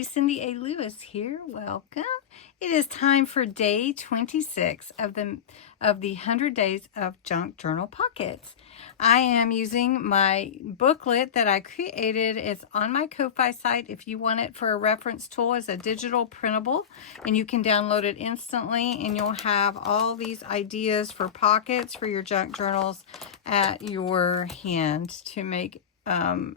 everybody, Cindy A. Lewis here. Welcome. It is time for day 26 of the 100 Days of Junk Journal Pockets. I am using my booklet that I created. It's on my Ko-Fi site if you want it for a reference tool as a digital printable, and you can download it instantly, and you'll have all these ideas for pockets for your junk journals at your hand to make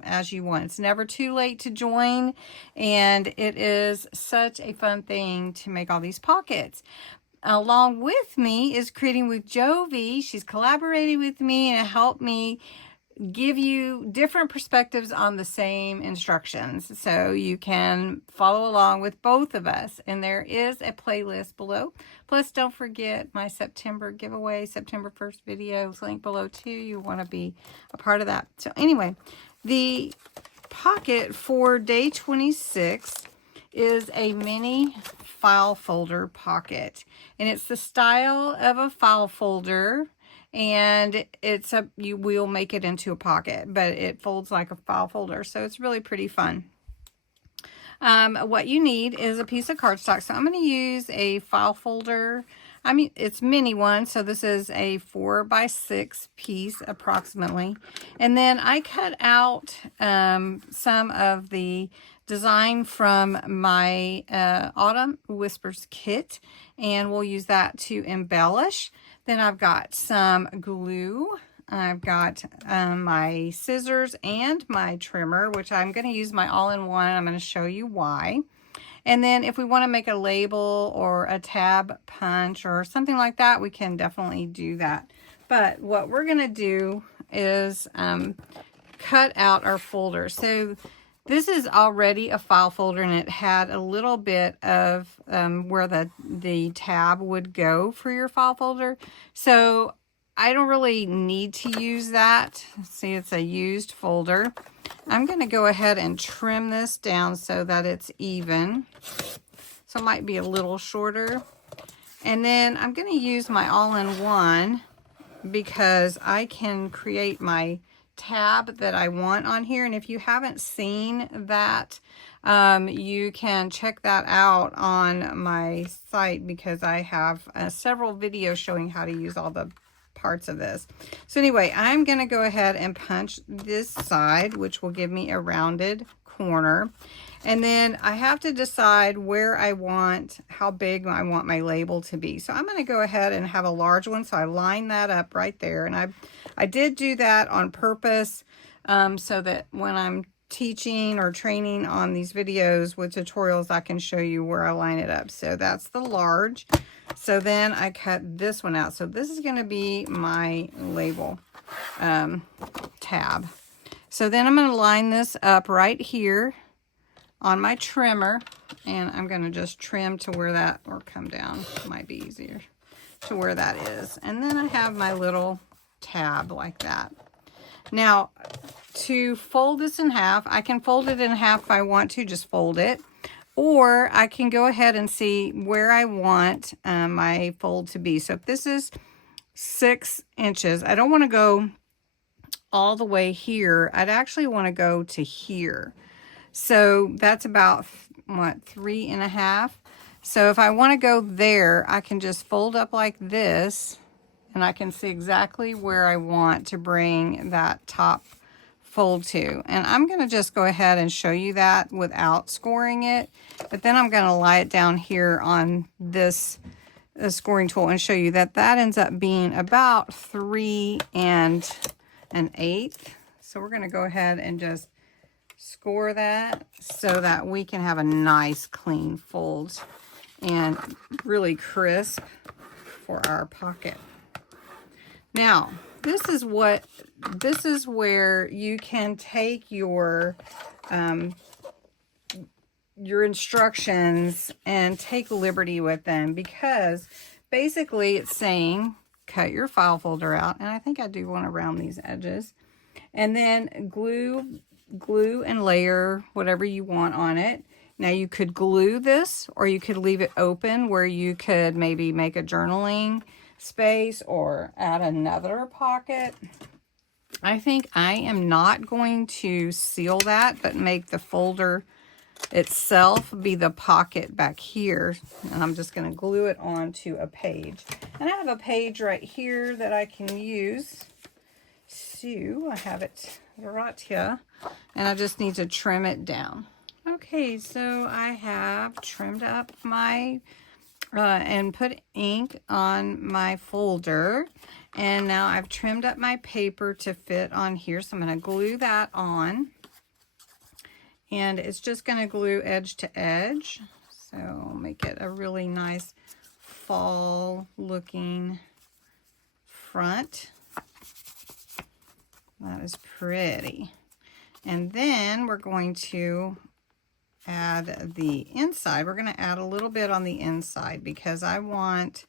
as you want. It's never too late to join, and it is such a fun thing to make all these pockets. Along with me is Creating with Jovi. She's collaborating with me and helped me give you different perspectives on the same instructions, so you can follow along with both of us. And there is a playlist below. Plus, don't forget my September giveaway, September 1st video is linked below too. You want to be a part of that. So anyway, the pocket for day 26 is a mini file folder pocket, and it's the style of a file folder, and you will make it into a pocket, but it folds like a file folder, so it's really pretty fun. What you need is a piece of cardstock. So I'm going to use a file folder. I mean, it's mini one, so this is a 4x6 piece approximately. And then I cut out some of the design from my Autumn Whispers kit, and we'll use that to embellish. Then I've got some glue. I've got my scissors and my trimmer, which I'm going to use my all-in-one. I'm going to show you why. And then if we want to make a label or a tab punch or something like that, we can definitely do that. But what we're going to do is cut out our folder. So this is already a file folder, and it had a little bit of where the tab would go for your file folder. So I don't really need to use that. See, it's a used folder. I'm going to go ahead and trim this down so that it's even. So it might be a little shorter. And then I'm going to use my all-in-one because I can create my tab that I want on here. And if you haven't seen that, you can check that out on my site, because I have several videos showing how to use all the parts of this. So anyway, I'm going to go ahead and punch this side, which will give me a rounded corner. And then I have to decide how big I want my label to be. So I'm going to go ahead and have a large one. So I line that up right there. And I did do that on purpose, so that when I'm teaching or training on these videos with tutorials, I can show you where I line it up. So that's the large. So then I cut this one out. So this is going to be my label tab. So then I'm going to line this up right here on my trimmer, and I'm going to just trim to where that, or come down, might be easier, to where that is. And then I have my little tab like that. Now, to fold this in half, I can fold it in half if I want to, just fold it. Or I can go ahead and see where I want my fold to be. So if this is 6 inches, I don't want to go all the way here. I'd actually want to go to here. So that's about, what, 3.5. So if I want to go there, I can just fold up like this, and I can see exactly where I want to bring that top fold to. And I'm going to just go ahead and show you that without scoring it, but then I'm going to lie it down here on this scoring tool and show you that that ends up being about 3 1/8. So we're going to go ahead and just score that so that we can have a nice clean fold and really crisp for our pocket. Now, this is where you can take your instructions and take liberty with them, because basically it's saying cut your file folder out, and I think I do want to round these edges, and then glue and layer whatever you want on it. Now you could glue this, or you could leave it open where you could maybe make a journaling space or add another pocket. I think I am not going to seal that, but make the folder itself be the pocket back here. And I'm just going to glue it onto a page. And I have a page right here that I can use. So I have it right here. And I just need to trim it down. Okay, so I have trimmed up my and put ink on my folder. And now I've trimmed up my paper to fit on here. So I'm going to glue that on. And it's just going to glue edge to edge. So make it a really nice fall looking front. That is pretty. And then we're going to add the inside. We're going to add a little bit on the inside because I want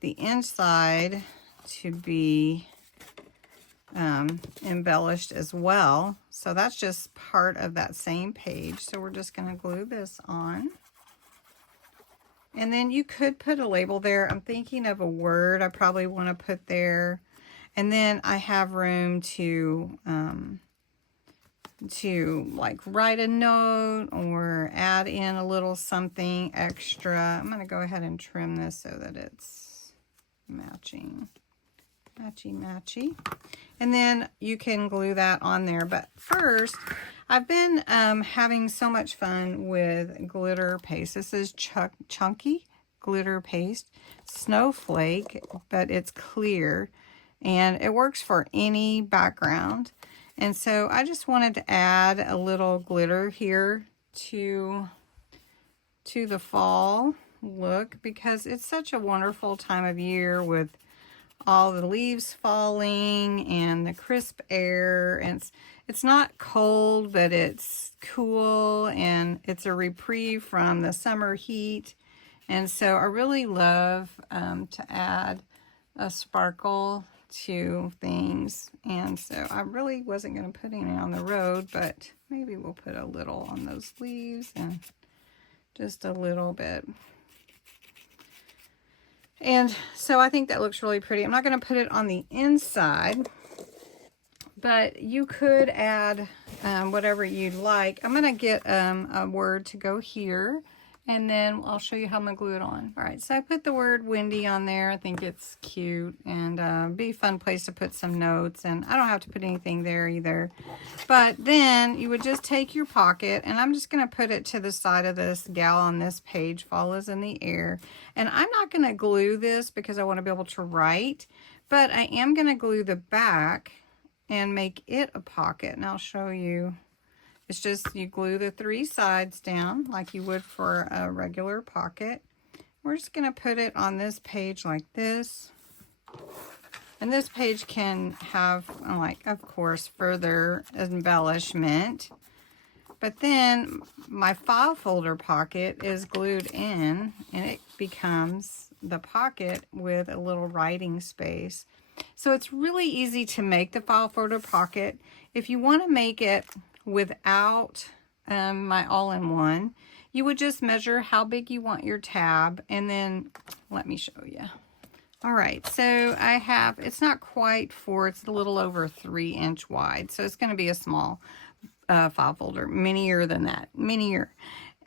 the inside to be embellished as well. So that's just part of that same page. So we're just going to glue this on. And then you could put a label there. I'm thinking of a word I probably want to put there. And then I have room to like write a note or add in a little something extra. I'm going to go ahead and trim this so that it's matching. Matchy. And then you can glue that on there. But first, I've been having so much fun with glitter paste. This is chunky glitter paste, snowflake, but it's clear. And it works for any background. And so I just wanted to add a little glitter here to the fall look because it's such a wonderful time of year with all the leaves falling and the crisp air. And it's not cold, but it's cool and it's a reprieve from the summer heat. And so I really love to add a sparkle to things. And so I really wasn't going to put any on the road, but maybe we'll put a little on those leaves and just a little bit. And so I think that looks really pretty. I'm not going to put it on the inside, but you could add whatever you'd like. I'm going to get a word to go here, and then I'll show you how I'm going to glue it on. All right, so I put the word windy on there. I think it's cute and be a fun place to put some notes. And I don't have to put anything there either. But then you would just take your pocket, and I'm just going to put it to the side of this gal on this page, Fall is in the Air. And I'm not going to glue this because I want to be able to write, but I am going to glue the back and make it a pocket. And I'll show you. It's just you glue the 3 sides down like you would for a regular pocket. We're just going to put it on this page like this. And this page can have, like, of course, further embellishment. But then my file folder pocket is glued in, and it becomes the pocket with a little writing space. So it's really easy to make the file folder pocket. If you want to make it without my all-in-one, you would just measure how big you want your tab, and then let me show you. All right, so I have, it's not quite 4, it's a little over 3-inch wide, so it's going to be a small file folder, minier than that, minier.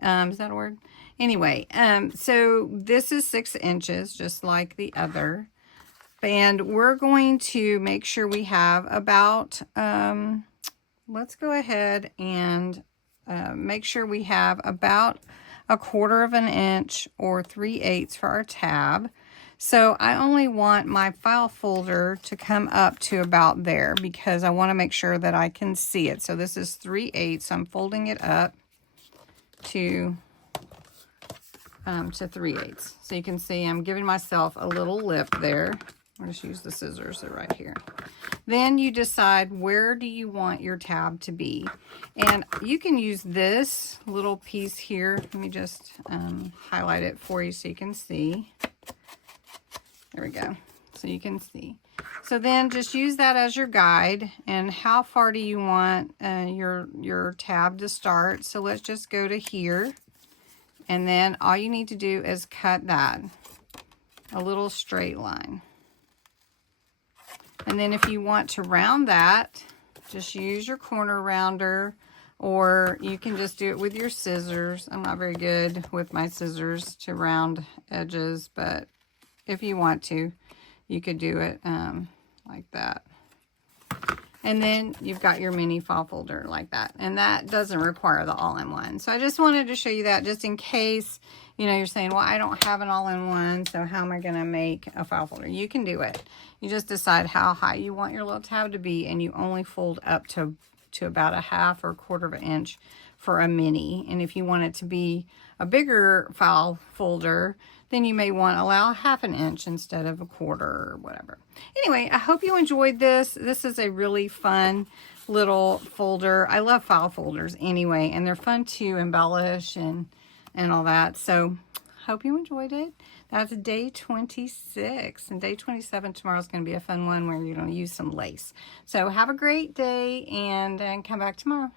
Is that a word? Anyway, so this is 6 inches, just like the other. And we're going to make sure we have about, let's go ahead and make sure we have about 1/4 of an inch or 3/8 for our tab. So I only want my file folder to come up to about there because I want to make sure that I can see it. So this is 3/8, so I'm folding it up to 3/8. So you can see I'm giving myself a little lip there. I'll just use the scissors, they're right here. Then you decide where do you want your tab to be. And you can use this little piece here. Let me just highlight it for you so you can see. There we go. So you can see. So then just use that as your guide. And how far do you want your tab to start? So let's just go to here. And then all you need to do is cut that, a little straight line. And then if you want to round that, just use your corner rounder, or you can just do it with your scissors. I'm not very good with my scissors to round edges, but if you want to, you could do it like that. And then you've got your mini file folder like that. And that doesn't require the all-in-one. So I just wanted to show you that just in case, you know, you're saying, well, I don't have an all-in-one, so how am I going to make a file folder? You can do it. You just decide how high you want your little tab to be, and you only fold up to about a half or a quarter of an inch for a mini. And if you want it to be a bigger file folder, then you may want to allow half an inch instead of a quarter or whatever. Anyway, I hope you enjoyed this. This is a really fun little folder. I love file folders anyway, and they're fun to embellish and all that. So hope you enjoyed it. That's day 26, and day 27 tomorrow is going to be a fun one where you're going to use some lace. So have a great day, and come back tomorrow.